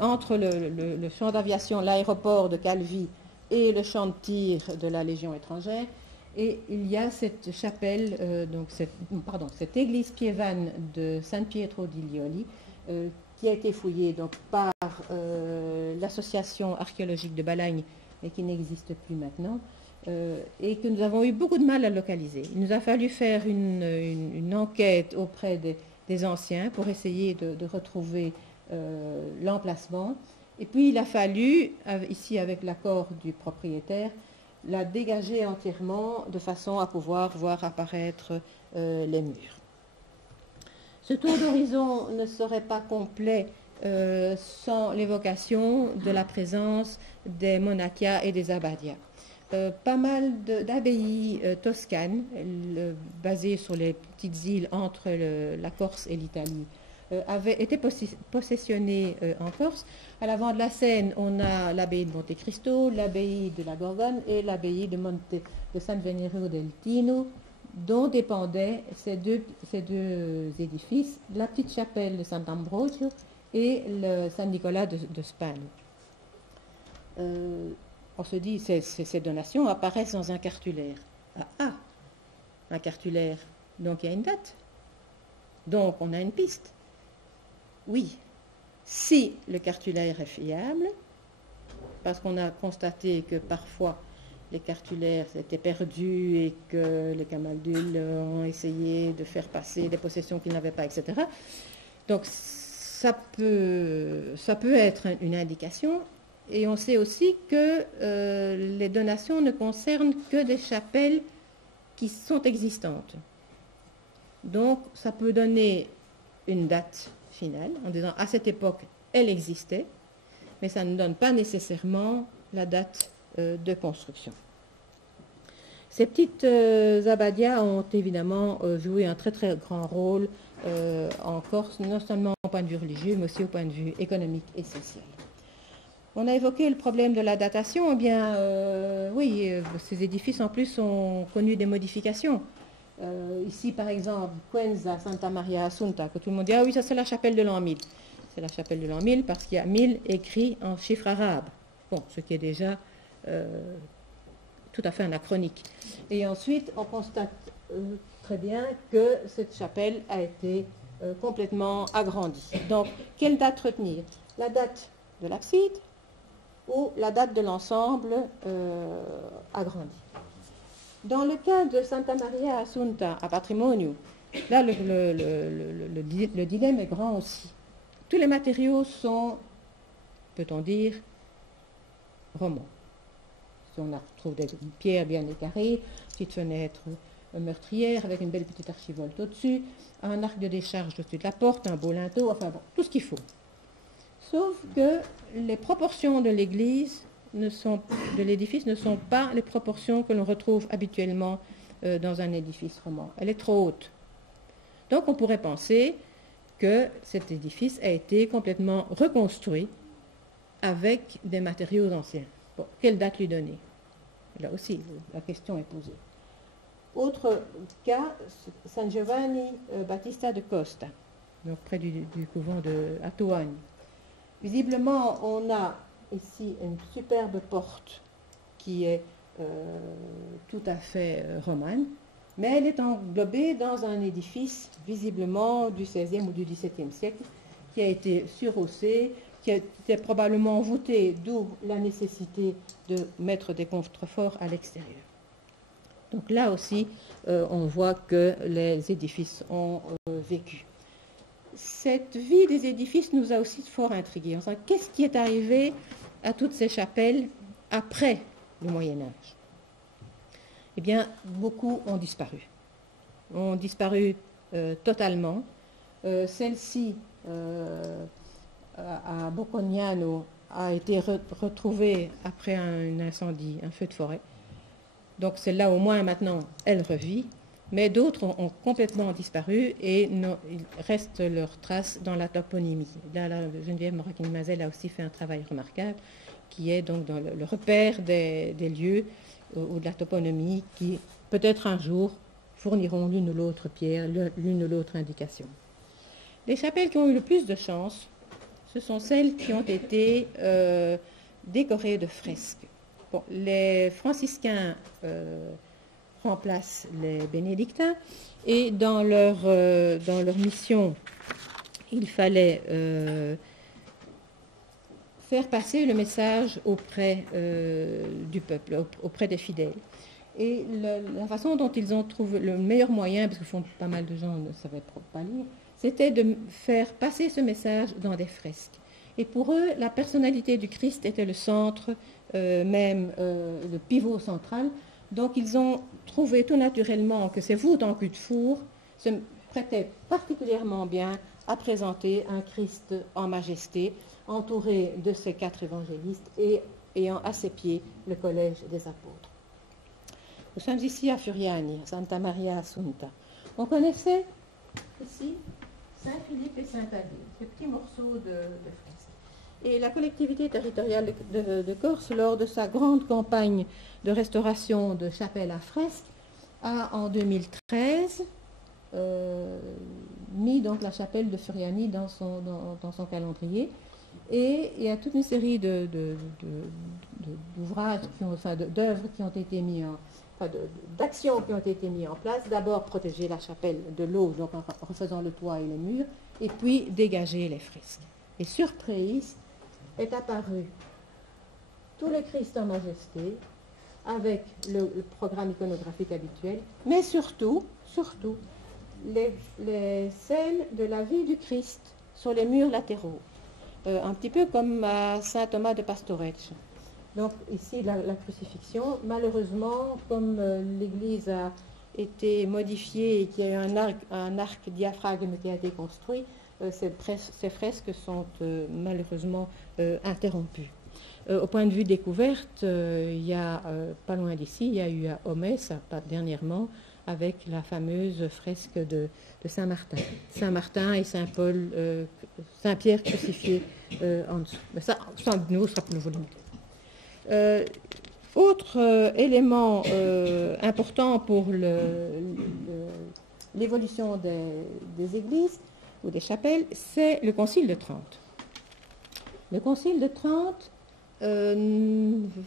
entre le champ d'aviation, l'aéroport de Calvi et le champ de tir de la Légion étrangère. Et il y a cette chapelle, cette église piévane de San Pietro di Lioli, qui a été fouillée donc, par l'association archéologique de Balagne, mais qui n'existe plus maintenant, et que nous avons eu beaucoup de mal à localiser. Il nous a fallu faire une enquête auprès des anciens pour essayer de retrouver l'emplacement. Et puis il a fallu, ici avec l'accord du propriétaire, la dégager entièrement de façon à pouvoir voir apparaître les murs. Ce tour d'horizon ne serait pas complet sans l'évocation de la présence des monachias et des abbadias. Pas mal d'abbayes toscanes, basées sur les petites îles entre la Corse et l'Italie, avaient été possessionnées en Corse. À l'avant de la Seine, on a l'abbaye de Monte Cristo, l'abbaye de la Gorgone et l'abbaye de San Venero del Tino, dont dépendaient ces deux édifices, la petite chapelle de Sant'Ambrogio et le San Nicolas de Spagna. On se dit, ces donations apparaissent dans un cartulaire. Un cartulaire, donc il y a une date. Donc on a une piste. Oui, si le cartulaire est fiable, parce qu'on a constaté que parfois les cartulaires étaient perdus et que les camaldules ont essayé de faire passer des possessions qu'ils n'avaient pas, etc. Donc ça peut être une indication. Et on sait aussi que les donations ne concernent que des chapelles qui sont existantes. Donc ça peut donner une date finale en disant à cette époque elle existait, mais ça ne donne pas nécessairement la date de construction. Ces petites abbadias ont évidemment joué un très très grand rôle en Corse, non seulement au point de vue religieux, mais aussi au point de vue économique et social. On a évoqué le problème de la datation. Eh bien, oui, ces édifices en plus ont connu des modifications. Ici, par exemple, Cuenza, Santa Maria Assunta, que tout le monde dit, ah oui, ça c'est la chapelle de l'an 1000. C'est la chapelle de l'an 1000 parce qu'il y a 1000 écrits en chiffres arabes. Bon, ce qui est déjà tout à fait anachronique. Et ensuite, on constate très bien que cette chapelle a été complètement agrandie. Donc, quelle date retenir? La date de l'abside, où la date de l'ensemble agrandit. Dans le cas de Santa Maria Assunta à Patrimonio, là le dilemme est grand aussi. Tous les matériaux sont, peut-on dire, romans. On retrouve des pierres bien écarrées, petite fenêtre meurtrière avec une belle petite archivolte au-dessus, un arc de décharge au-dessus de la porte, un beau linteau, enfin bon, tout ce qu'il faut. Sauf que les proportions de l'église, de l'édifice, ne sont pas les proportions que l'on retrouve habituellement dans un édifice roman. Elle est trop haute. Donc on pourrait penser que cet édifice a été complètement reconstruit avec des matériaux anciens. Bon, quelle date lui donner? Là aussi, la question est posée. Autre cas, San Giovanni Battista de Costa, donc près du couvent de Atoagne. Visiblement, on a ici une superbe porte qui est tout à fait romane, mais elle est englobée dans un édifice visiblement du XVIe ou du XVIIe siècle qui a été surhaussé, qui a été probablement voûté, d'où la nécessité de mettre des contreforts à l'extérieur. Donc là aussi, on voit que les édifices ont vécu. Cette vie des édifices nous a aussi fort intrigués. Enfin, qu'est-ce qui est arrivé à toutes ces chapelles après le Moyen-Âge? Eh bien, beaucoup ont disparu. Ont disparu totalement. Celle-ci, à Boccognano, a été retrouvée après un incendie, un feu de forêt. Donc celle-là, au moins maintenant, elle revit. Mais d'autres ont complètement disparu et il reste leurs traces dans la toponymie. Là, Geneviève Moracchini-Mazel a aussi fait un travail remarquable qui est donc dans le repère des lieux ou de la toponymie qui, peut-être un jour, fourniront l'une ou l'autre pierre, l'une ou l'autre indication. Les chapelles qui ont eu le plus de chance, ce sont celles qui ont été décorées de fresques. Bon, les franciscains remplacent les bénédictins et dans leur mission, il fallait faire passer le message auprès du peuple, auprès des fidèles. Et la façon dont ils ont trouvé le meilleur moyen, parce que pas mal de gens ne savaient pas lire, c'était de faire passer ce message dans des fresques. Et pour eux, la personnalité du Christ était le centre, même le pivot central. Donc ils ont trouvé tout naturellement que ces voûtes en cul de four se prêtaient particulièrement bien à présenter un Christ en majesté, entouré de ses 4 évangélistes et ayant à ses pieds le collège des apôtres. Nous sommes ici à Furiani, à Santa Maria Assunta. On connaissait ici Saint-Philippe et Saint-Adile, ces petits morceaux de fresques. Et la collectivité territoriale de Corse, lors de sa grande campagne de restauration de chapelles à fresques, a en 2013 mis donc la chapelle de Furiani dans son calendrier. Et il y a toute une série d'ouvrages, d'œuvres qui ont été mis d'actions qui ont été mises en place. D'abord, protéger la chapelle de l'eau, donc en refaisant le toit et les murs, et puis dégager les fresques. Et sur Préis est apparu tout le Christ en majesté, avec le programme iconographique habituel, mais surtout les scènes de la vie du Christ sur les murs latéraux, un petit peu comme à Saint Thomas de Pastoretch. Donc ici la crucifixion, malheureusement, comme l'église a été modifiée et qu'il y a eu un arc diaphragme qui a été construit, ces fresques sont malheureusement interrompues. Au point de vue découverte, il y a pas loin d'ici, il y a eu à Homès, dernièrement, avec la fameuse fresque de Saint-Martin. Saint-Martin et Saint-Paul, Saint-Pierre crucifié en dessous. Mais ça, de nouveau, sera plus volontaire. Autre élément important pour l'évolution des églises ou des chapelles, c'est le Concile de Trente. Le Concile de Trente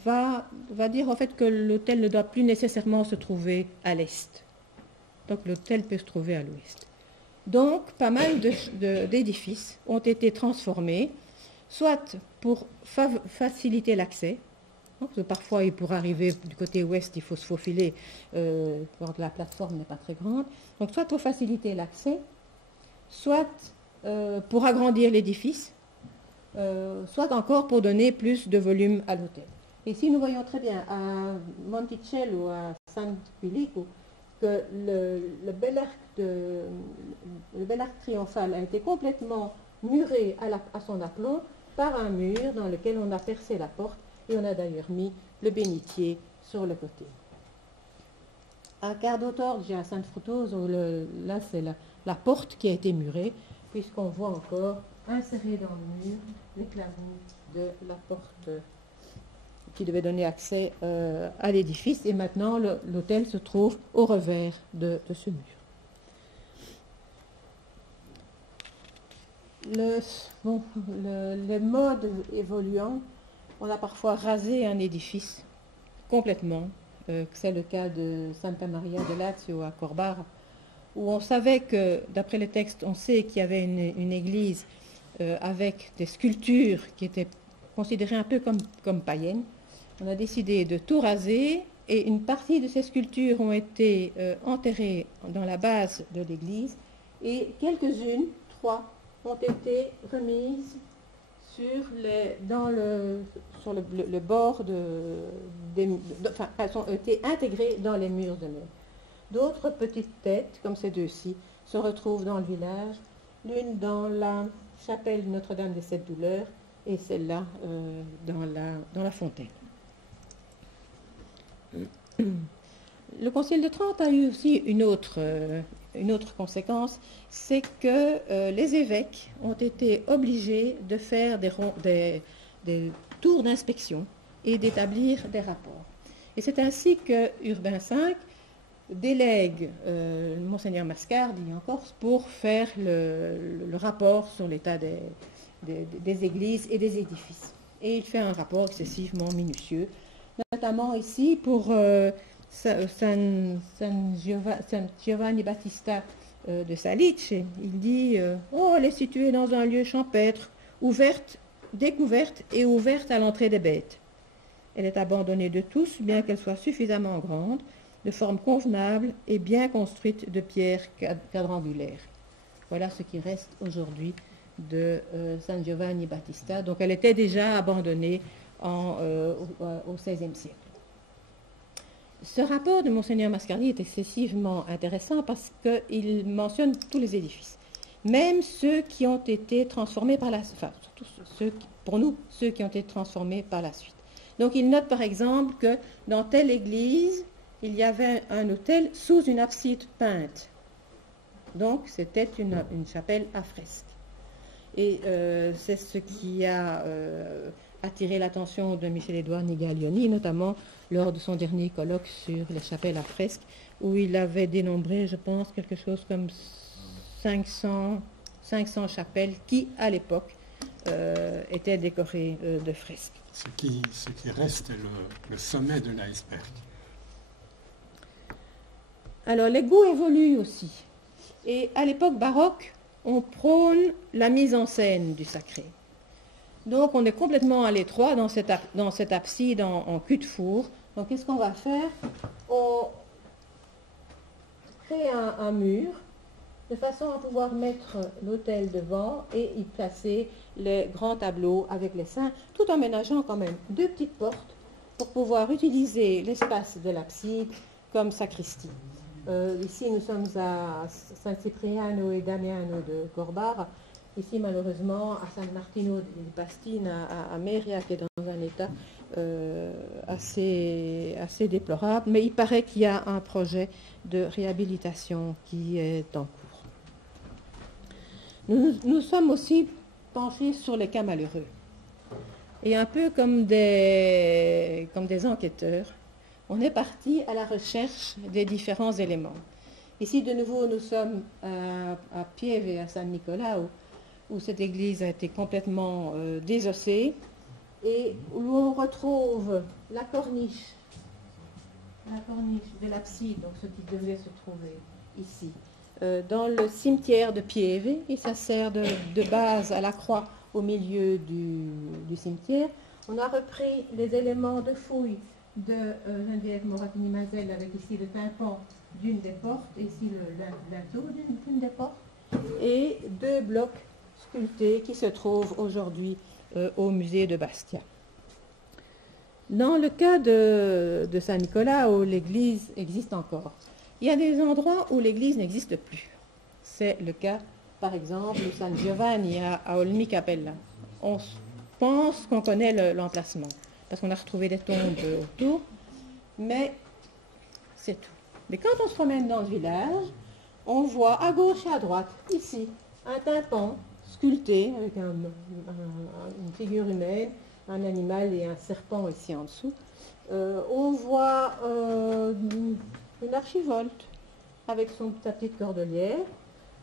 va dire en fait que l'autel ne doit plus nécessairement se trouver à l'est. Donc l'autel peut se trouver à l'ouest. Donc pas mal d'édifices ont été transformés soit pour faciliter l'accès, parce que parfois, pour arriver du côté ouest, il faut se faufiler quand la plateforme n'est pas très grande. Donc, soit pour faciliter l'accès, soit pour agrandir l'édifice, soit encore pour donner plus de volume à l'hôtel. Ici, nous voyons très bien à Monticello, à San Quilico, que le bel arc triomphal a été complètement muré à son aplomb par un mur dans lequel on a percé la porte et on a d'ailleurs mis le bénitier sur le côté. À Cardo Torge et à San Frutoso, là c'est la porte qui a été murée, puisqu'on voit encore inséré dans le mur les claveaux de la porte qui devait donner accès à l'édifice. Et maintenant, l'hôtel se trouve au revers de ce mur. Les modes évoluant, on a parfois rasé un édifice complètement. C'est le cas de Santa Maria de Lazio à Corbara, où on savait que, d'après les textes, on sait qu'il y avait une église avec des sculptures qui étaient considérées un peu comme païennes. On a décidé de tout raser et une partie de ces sculptures ont été enterrées dans la base de l'église et quelques-unes, 3, ont été remises sur le bord enfin, elles ont été intégrées dans les murs de même. D'autres petites têtes, comme ces deux-ci, se retrouvent dans le village, l'une dans la chapelle Notre-Dame des Sept Douleurs et celle-là dans la fontaine. Le Concile de Trente a eu aussi une autre conséquence, c'est que les évêques ont été obligés de faire des tours d'inspection et d'établir des rapports. Et c'est ainsi que Urbain V délègue Monseigneur Mascardi en Corse pour faire le rapport sur l'état des églises et des édifices. Et il fait un rapport excessivement minutieux, notamment ici pour San Giovanni Battista de Salice. Il dit elle est située dans un lieu champêtre, découverte et ouverte à l'entrée des bêtes. Elle est abandonnée de tous, bien qu'elle soit suffisamment grande, de forme convenable et bien construite de pierres quadrangulaires. Voilà ce qui reste aujourd'hui de San Giovanni Battista. Donc elle était déjà abandonnée au XVIe siècle. Ce rapport de Monseigneur Mascardi est excessivement intéressant parce qu'il mentionne tous les édifices, même ceux qui ont été transformés par la suite, enfin, surtout ceux qui ont été transformés par la suite. Donc il note par exemple que dans telle église, il y avait un autel sous une abside peinte. Donc c'était une chapelle à fresque. Et c'est ce qui a attiré l'attention de Michel-Édouard Nigaglioni, notamment lors de son dernier colloque sur les chapelles à fresque, où il avait dénombré, je pense, quelque chose comme 500 chapelles qui, à l'époque, étaient décorées de fresques. Ce qui reste le sommet de l'iceberg. Alors, les goûts évoluent aussi. Et à l'époque baroque, on prône la mise en scène du sacré. Donc, on est complètement à l'étroit dans cette abside en cul-de-four. Donc, qu'est-ce qu'on va faire? On crée un mur de façon à pouvoir mettre l'autel devant et y placer les grands tableaux avec les saints, tout en ménageant quand même 2 petites portes pour pouvoir utiliser l'espace de l'abside comme sacristie. Ici, nous sommes à San Cipriano et Damiano de Corbara. Ici, malheureusement, à San Martino di Pastina, à Meria, qui est dans un état assez déplorable. Mais il paraît qu'il y a un projet de réhabilitation qui est en cours. Nous sommes aussi penchés sur les cas malheureux. Et un peu comme des enquêteurs, on est parti à la recherche des différents éléments. Ici, de nouveau, nous sommes à Pieve et à San Nicolao, où cette église a été complètement désossée, et où on retrouve la corniche de l'abside, donc ce qui devait se trouver ici, dans le cimetière de Pieve, et ça sert de base à la croix au milieu du cimetière. On a repris les éléments de fouille de Geneviève Moracchini-Mazel avec ici le tympan d'une des portes, et ici le linteau d'une des portes, et 2 blocs sculptés qui se trouvent aujourd'hui au musée de Bastia. Dans le cas de Saint-Nicolas, où l'église existe encore, il y a des endroits où l'église n'existe plus. C'est le cas, par exemple, de San Giovanni à Olmi-Capella. On pense qu'on connaît l'emplacement, parce qu'on a retrouvé des tombes autour, mais c'est tout. Mais quand on se promène dans le village, on voit à gauche et à droite, ici, un tympan sculpté avec une figure humaine, un animal et un serpent ici en dessous. On voit une archivolte avec sa petite cordelière.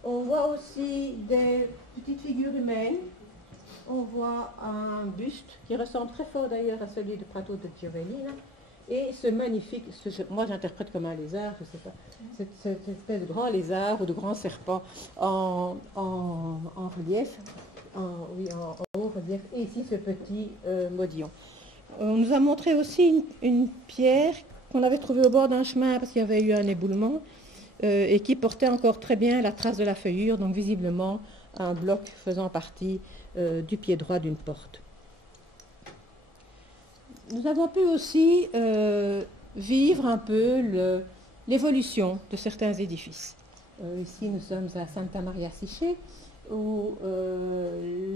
On voit aussi des petites figures humaines. On voit un buste qui ressemble très fort d'ailleurs à celui de Prato de Giovelli. Et ce magnifique, moi j'interprète comme un lézard, je ne sais pas, cette espèce de grand lézard ou de grand serpent en relief, en haut relief, et ici ce petit modillon. On nous a montré aussi une pierre qu'on avait trouvée au bord d'un chemin parce qu'il y avait eu un éboulement et qui portait encore très bien la trace de la feuillure, donc visiblement un bloc faisant partie du pied droit d'une porte. Nous avons pu aussi vivre un peu l'évolution de certains édifices. Ici, nous sommes à Santa Maria Siche, où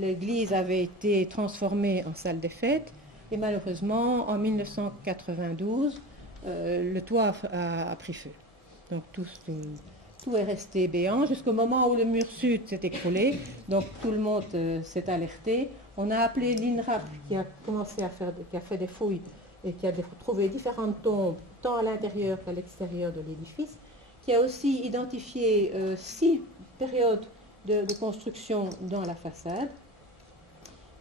l'église avait été transformée en salle des fêtes, et malheureusement, en 1992, le toit a pris feu. Donc tout est resté béant jusqu'au moment où le mur sud s'est écroulé, donc tout le monde s'est alerté. On a appelé l'INRAP qui a commencé qui a fait des fouilles et qui a trouvé différentes tombes tant à l'intérieur qu'à l'extérieur de l'édifice, qui a aussi identifié 6 périodes de construction dans la façade.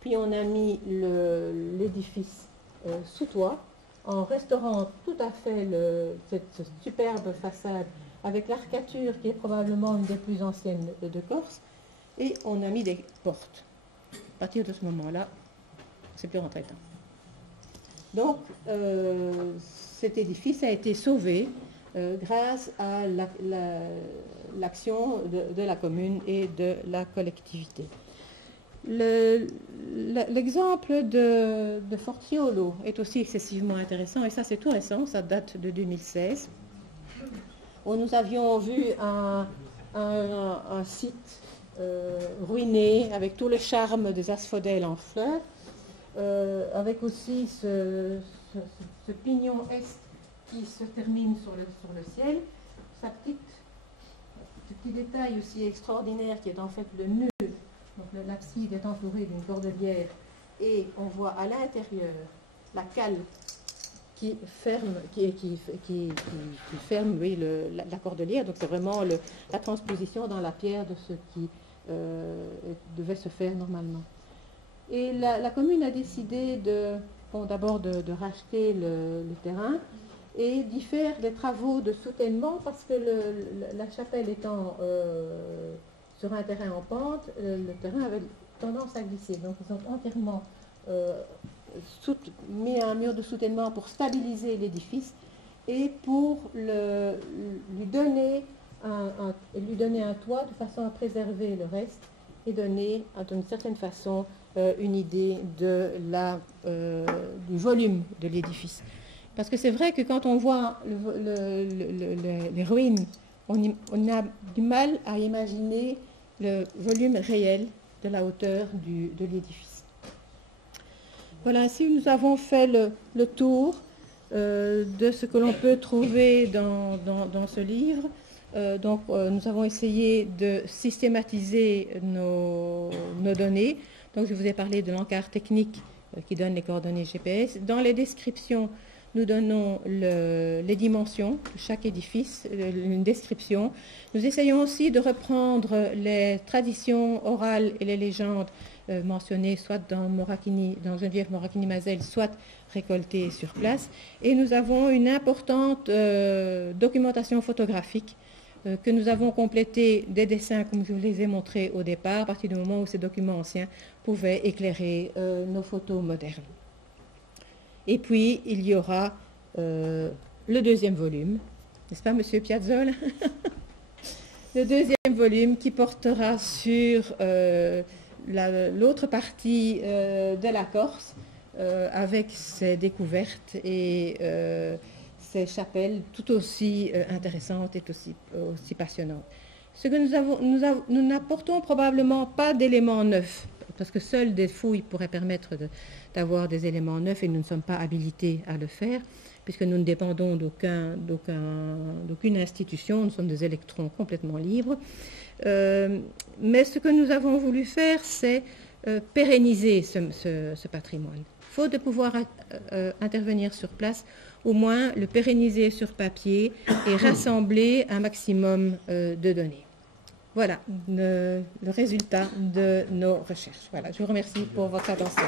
Puis on a mis l'édifice sous toit en restaurant tout à fait cette superbe façade avec l'arcature qui est probablement une des plus anciennes de Corse, et on a mis des portes. À partir de ce moment-là, c'est plus rentré dedans. Donc, cet édifice a été sauvé grâce à l'action de la commune et de la collectivité. L'exemple de Fortiolo est aussi excessivement intéressant, et ça c'est tout récent, ça date de 2016, où nous avions vu un site ruiné avec tout le charme des asphodèles en fleurs, avec aussi ce pignon est qui se termine sur le ciel, ce petit détail aussi extraordinaire qui est en fait le nœud. Donc l'abside est entourée d'une cordelière et on voit à l'intérieur la cale qui ferme, oui, la cordelière. Donc c'est vraiment la transposition dans la pierre de ce qui devait se faire normalement. Et la commune a décidé d'abord de racheter le terrain et d'y faire des travaux de soutènement parce que la chapelle étant sur un terrain en pente, le terrain avait tendance à glisser. Donc ils ont entièrement mis un mur de soutènement pour stabiliser l'édifice et pour lui donner un toit de façon à préserver le reste et donner d'une certaine façon une idée du volume de l'édifice. Parce que c'est vrai que quand on voit les ruines, on a du mal à imaginer le volume réel de la hauteur de l'édifice. Voilà, ainsi nous avons fait le tour de ce que l'on peut trouver dans ce livre. Nous avons essayé de systématiser nos données. Donc, je vous ai parlé de l'encart technique qui donne les coordonnées GPS. Dans les descriptions, nous donnons les dimensions de chaque édifice, une description. Nous essayons aussi de reprendre les traditions orales et les légendes mentionnées soit dans Geneviève Moracchini-Mazel, soit récoltées sur place. Et nous avons une importante documentation photographique que nous avons complétée des dessins comme je vous les ai montrés au départ, à partir du moment où ces documents anciens pouvaient éclairer nos photos modernes. Et puis, il y aura le deuxième volume, n'est-ce pas, Monsieur Piazzolla? Le deuxième volume qui portera sur l'autre partie de la Corse, avec ses découvertes et ces chapelles tout aussi intéressantes et aussi passionnantes. Ce que nous n'apportons probablement pas d'éléments neufs, parce que seules des fouilles pourraient permettre d'avoir des éléments neufs et nous ne sommes pas habilités à le faire, puisque nous ne dépendons d'aucune institution, nous sommes des électrons complètement libres. Mais ce que nous avons voulu faire, c'est pérenniser ce patrimoine. Faute de pouvoir intervenir sur place, au moins le pérenniser sur papier et rassembler un maximum de données. Voilà le résultat de nos recherches. Voilà, je vous remercie pour votre attention.